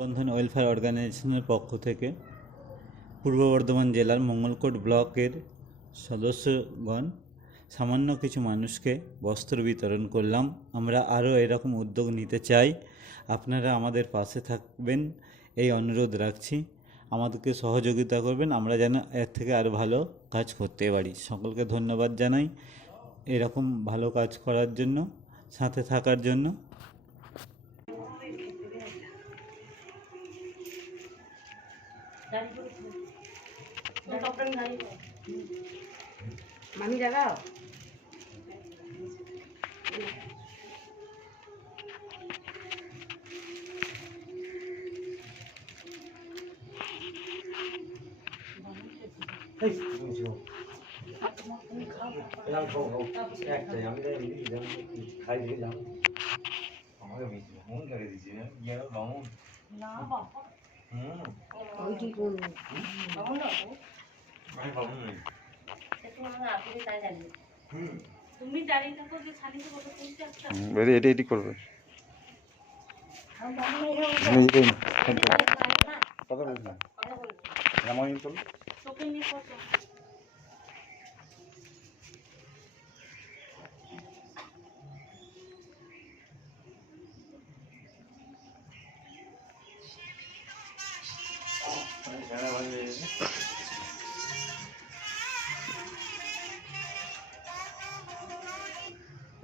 বন্ধন welfare অর্গানাইজেশনের পক্ষ থেকে পূর্ব বর্ধমান জেলার মঙ্গলকোট ব্লকের সদস্যগণ সামান্য কিছু মানুষকে বস্ত্র বিতরণ করলাম। আমরা আরও এরকম উদ্যোগ নিতে চাই। আপনারা আমাদের পাশে থাকবেন এই অনুরোধ রাখছি। আমাদেরকে সহযোগিতা করবেন, আমরা যেন এর থেকে আরও ভালো কাজ করতে পারি। সকলকে ধন্যবাদ জানাই এরকম ভালো কাজ করার জন্য, সাথে থাকার জন্য। মামি জাগাও এটি করবে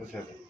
Gracias.